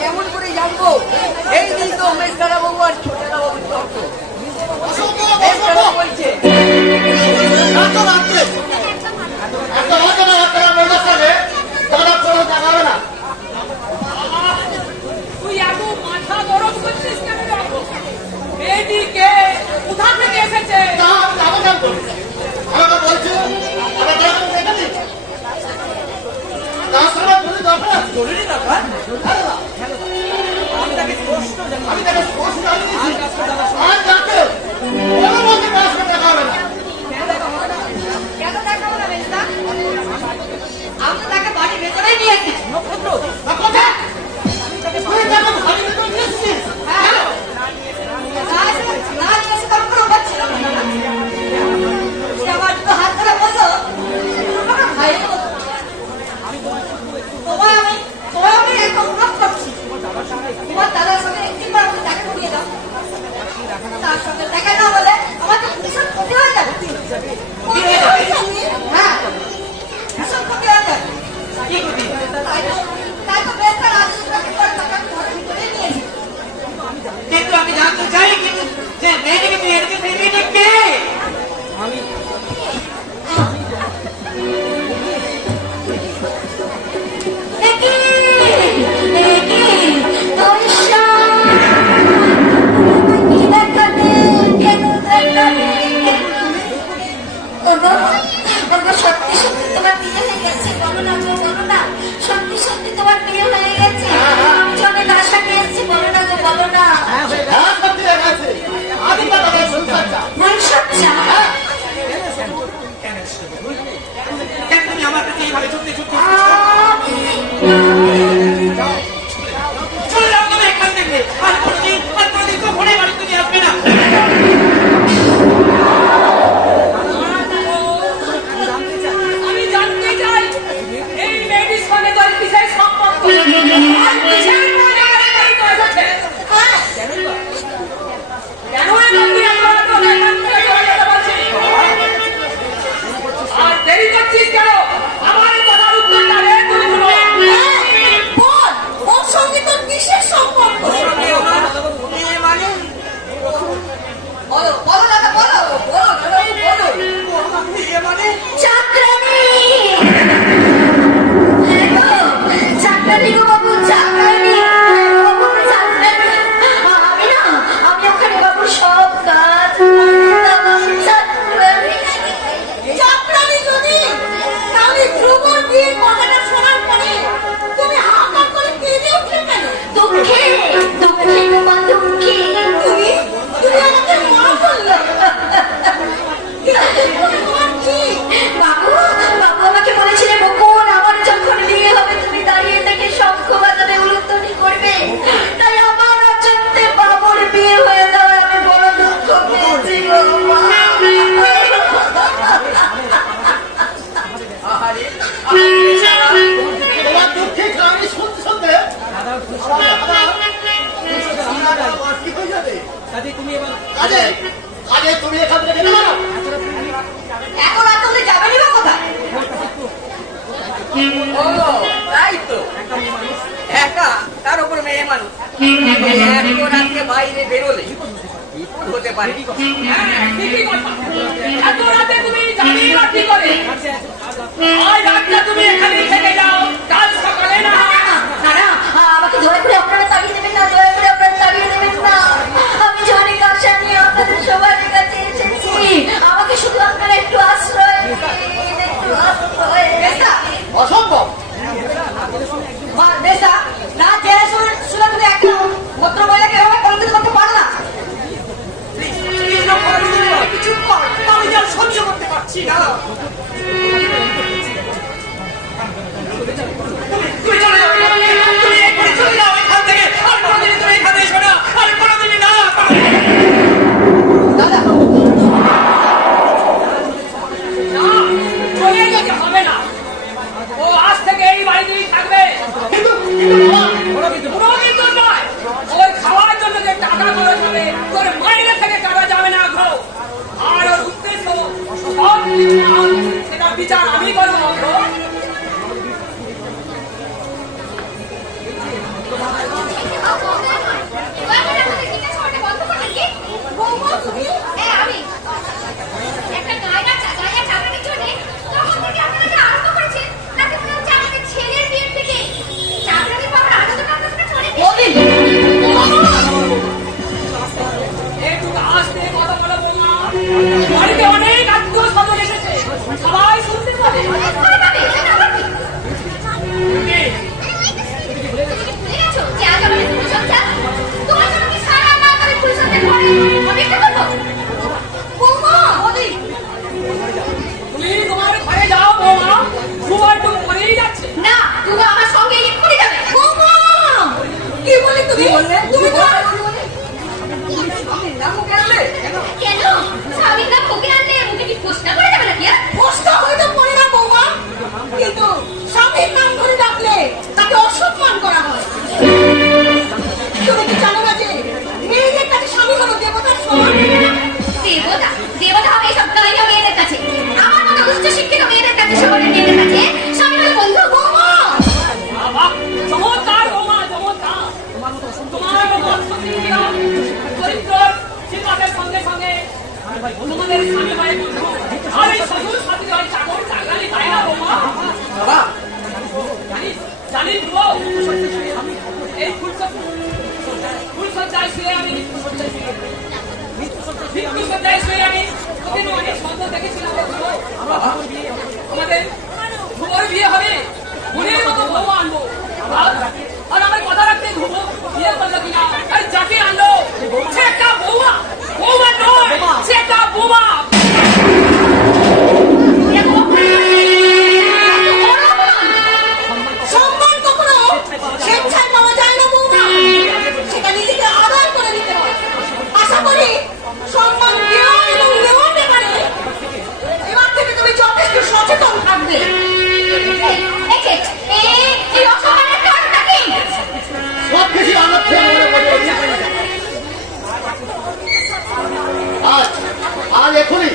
কেমন করে জানবো? এই দিন তো মেজদারা বাবু আর ছোটরা বাবু তর্ক বলছে তুই এত মাথা গরম করছিস কেন? এদিকে কোথা থেকে এসেছে? জরুরি ব্যাপার। আমি তাকে স্পষ্ট জানি, আমি তাকে স্পষ্ট জানি আর যাতে কোনো মতে কাজ করতে হবে না। কেন দেখাবো না মেজদা? আমি তো তাকে বাড়ির ভেতরেই নিয়ে এসেছি। নক্ষত্র কোথায়? তুই তাকে বাড়ির ভেতরে নিয়ে এসেছিস? হ্যাঁ, না এসে তার কোনো হচ্ছিল না। সে আমার দুটো হাত ধরে বললো, আমার ভাই তোমায় আমি একটা অনুরোধ করছি, তোমার দাদার সঙ্গে একটিবার আমাকে দেখা করিয়ে দাও। তার সঙ্গে দেখা না হলে আমাকে ভীষণ ক্ষতি হয়ে যাবে। হ্যাঁ, ভীষণ ক্ষতি হয়ে যাবে। তাই তো বেশ তার আশীর্বাদ করে তাকে ঘরের ভিতরে নিয়েছি। কিন্তু আমি জানতে চাই কিন্তু যে মেয়েটিকে তুই এদিকে সেই মেয়েটি কে? আমি Don't কাজে তুমি এবার কাজে কাজে তুমি এখান থেকে যেতে পারো। এত রাত হলে যাবেনই বা কোথায়? ও তাই তো একা তার উপর মেয়ে মানুষ এত রাতকে বাইরে বেরোলে বিপদ হতে পারে। হ্যাঁ, ঠিকই কথা। এত রাতে তুমি যাবি না কি করে? আজ রাতটা তুমি এখানেই থেকে যাও, কাল সকালে না হয়। না না, আমাকে জোরে করে আপনারা তাড়িয়ে দেবেন না, জোরে করে আপনারা তাড়িয়ে দেবেন না। আমি জনি কাশা নিয়ে আপনাদের সবার কাছে এসেছি। আমাকে শুধু আপনারা একটু আশ্রয় দিন, একটু আশ্রয়। বেসা, অসম্ভব। বেসা, না জেনে শুনে তুমি একটা ভদ্র মহিলাকে এভাবে কলঙ্কিত করতে পারো না। চুপ কর, আমি আর সহ্য করতে পারছি না। তুমি চলে যাও, তুমি এক্ষুনি চলে যাও এখান থেকে। আর কোনোদিন তুমি এখানে এসো না, আর কোনোদিনই না। দাদা, না, চলে যেতে হবে না। ও আজ থেকে এই বাড়িতেই থাকবে। কোনো কিন্তু নয়। ওই খাওয়ার জন্য যে টাকা খরচ হবে, তোর মাইনে থেকে টাকা যাবে না গো। আর ওর উদ্দেশ্য সব কিছু না, সেটা বিচার আমি করবো গো। একটু আস্তে কথা বলো বৌমা। বাড়িতে অনেক আত্মীয় স্বজন এসেছে, সবাই শুনতে পাবে। তুমি তোমার ঘরে যাও বৌমা, সময় তো ঘরেই যাচ্ছে। না, তুমি আমার সঙ্গে এক্ষুনি যাবে। কি বলে তুমি? তুমি তো কেন স্বামীর নাম মুখে আনলে মুখে কি ফোসকা করে যাবে নাকি? ফোসকা হয়তো পড়ে না বৌমা, কিন্তু স্বামীর নাম ধরে ডাকলে তাকে অসম্মান করা হয়। তুমি কি জানো না যে মেয়েদের কাছে স্বামী হলো দেবতার সমান? দেবতা দেবতা হবে এসব নারীরা মেয়েদের কাছে। আমার মতো উচ্চ শিক্ষিত মেয়েদের কাছে, শহরের মেয়েদের কাছে স্বামী হলো বন্ধু। বৌমা, বাবা, চমৎকার বৌমা, চমৎকার। তোমার মতো চরিত্র শিক্ষকের সঙ্গে সঙ্গে তোমাদের স্বামী হয় বন্ধু, আর এই শ্বশুর সাথী হয় চাকর চাকরানি, তাই না বৌমা? বাবা জানি তো এই ফুলসজ্জায় শুয়ে আমি মৃত্যুসজ্জায় শুয়ে আমি ওদের অনেক স্বপ্ন দেখেছিলাম। আমাদের ধ্রুবর বিয়ে হবে, ফুলের মতো বউ আনবো। আর আমার কথা রাখতে ধ্রুব বিয়ে করলো কিনা, আর যাকে আনলো সে একটা বৌমা। বৌমা নয়, সে একটা বোমা। সম্মান কখনো স্বেচ্ছায় পাওয়া যায় না বৌমা, সেটা নিজেকে আদায় করে নিতে হয়। আশা করি সম্মান দেওয়া এবং নেওয়ার ব্যাপারে এবার থেকে তুমি যথেষ্ট সচেতন থাকবে। এই অসম্মানের কারণটা কি? সবকিছু আমার থেকে মনে পড়ে। আজ আজ এখনই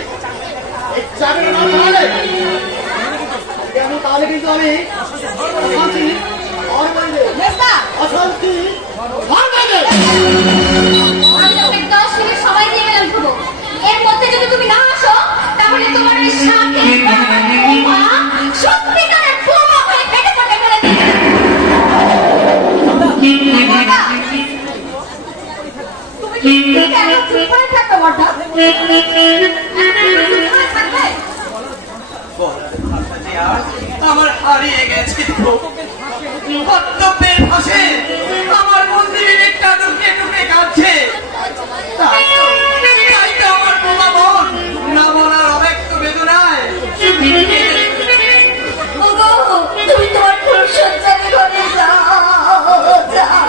এই চাকরি না তাহলে কেন, তাহলে কিন্তু আমি অশান্তি মেজদা, অশান্তি ঘর বাইরে। আমি তোমাকে 10 মিনিট সময় দিয়ে গেলাম ধ্রুব। এর মধ্যে যদি তুমি না আসো তাহলে তোমার এই সাথে বৌমা সত্যিকারের বোমা হয়ে ফেটে ফেটে ফেলে দিবে। তুমি কি কেন চুপ করে থাকো বড়দা? আমার হারিয়ে গেছে কর্তব্যের ফাঁসে আমার বুদ্ধি বিবেকটা ঢুকে ঢুকে কাঁদছে। তাই তো আমার বোমা মন না বলার অব্যক্ত বেদনায়। ওগো, তুমি তোমার ফুলসজ্জার ঘরে যাও, যাও।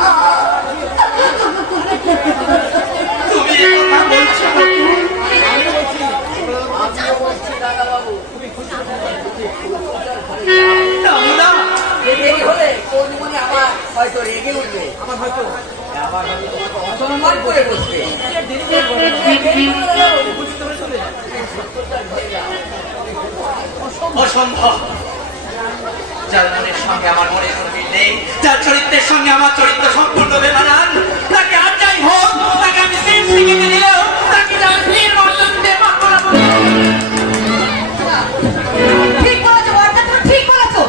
তুমি এ কথা বলছো দেরি হলে কোন মনে আমার হয়তো রেগে উঠবে। আমার হয়তো অসম্মান করে বসবে। অসম্ভব। যার মনের সঙ্গে আমার মনের কোনো মিল নেই, যার চরিত্রের সঙ্গে আমার চরিত্র সম্পূর্ণ বেমানান, তাকে আর যাই হোক, তাকে আমি সিম শিখিয়ে দিলেও তাকে যার ভিড় মর্তন দিয়ে পারবো না। ঠিক বলেছো বর্দা, তুমি ঠিক বলেছো।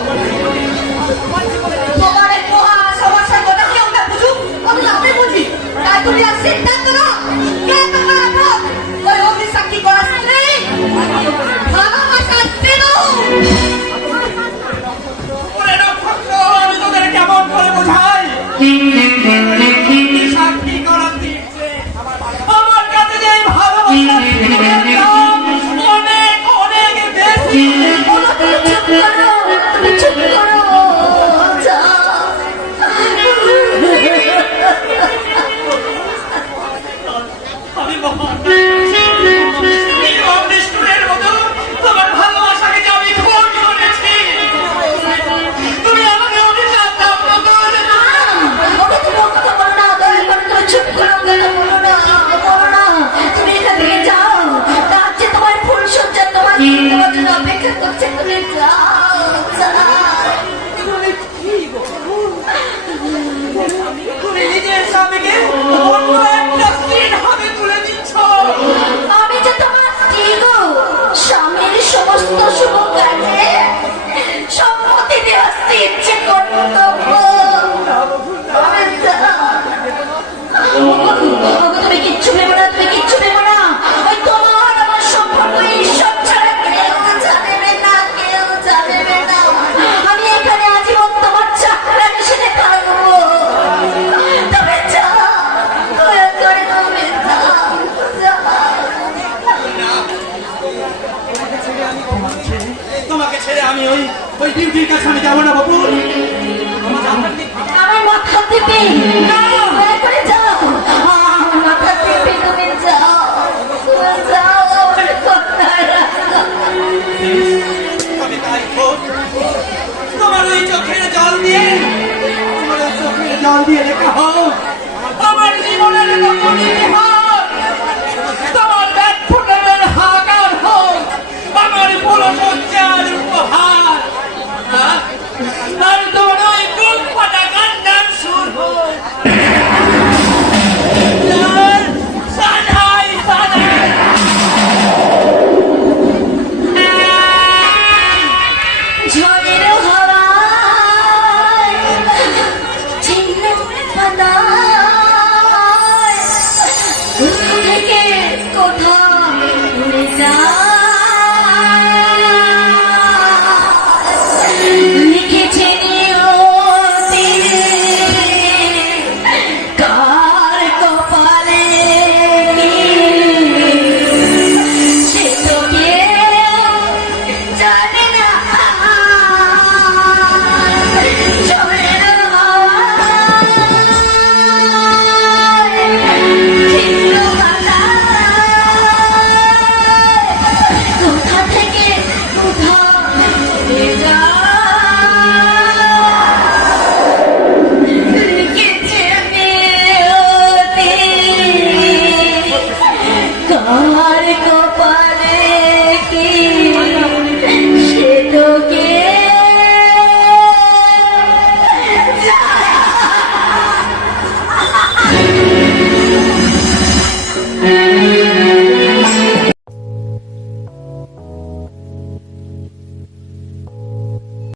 তোমার এই মহা সমস্যার কথা কি আমরা বুঝুক? আমি বুঝি। তাই তুমি আর সিদ্ধান্ত নাও, কে তোমার অপরাধ? ওই অগ্নিসাক্ষী করা স্ত্রী, ভালোবাসার বিনু। ওরে নক্ষত্র, আমি তোদের কেমন করে বোঝাই? সাক্ষী করা দিচ্ছে আমার কাছে যে এই ভালোবাসার বিনুর দাম অনেক অনেক বেশি। তুমি চুপ করো। আমি মহান নিষ্ঠুরের মতো তোমার ভালোবাসাকে যে আমি খুন করেছি। তুমি আমাকে অভিশাপ দাও মতো। ওকে তুমি ও কথা বলো না, দয়া করে তুমি চুপ করো, কথা বলো না, বলো না। তুমি এখান থেকে যাও, তার চেয়ে তোমার ফুল সজ্জা তোমার জন্য অপেক্ষা করছে, তুমি যাও, যাও। তুমি নিজের স্বামীকে অন্য একটা স্ত্রীর হাতে তুলে দিচ্ছ। আমি যে তোমার স্ত্রী গো, স্বামীর সমস্ত শুভ কাজে সম্মতি দেওয়া স্ত্রীর যে কর্তব্য। আমি যাও। তুমি কিচ্ছু নেবো না, তুমি কিচ্ছু নেবো না। ওই তোমার আমার সম্পর্ক ঈশ্বর ছাড়া কেউ জানেবে না, কেউ জানেবে না। আমি এখানে আজীবন তোমার চাকরা হিসেবে থাকবো। তবে যাও, দয়া করে তুমি যাও, যাও। তোমাকে ছেড়ে আমি ওই ওই ডিউটির কাছে আমি যাবো না বাবু। আমার মাথা টিপি, দয়া করে যাও। আমার মাথা টিপি, তুমি যাও, তুমি যাও, আমার কথা রাখো। আমি তাই হোক। তোমার ওই চোখের জল দিয়ে, তোমার ওই চোখের জল দিয়ে লেখা হোক আমার জীবনের ইতিহাস। তোমার ব্যর্থ প্রেমের হাহাকার হোক আমার ফুলসজ্জার উপহার। আর তোমার ওই বুক ফাটা কান্নার সুর হোক সাজাই সাজাই। ঝড়ের হাওয়ায় ছিন্ন পাতায় দূর থেকে কোথাও উড়ে যায়। লিখেছে নিয়তি কার কপালে কি, সে তো কেউ জানে না। ঝড়ের হাওয়ায় ছিন্ন পাতায় কোথা থেকে কোথাও উড়ে যায়। লিখেছে নিয়তি কার কপালে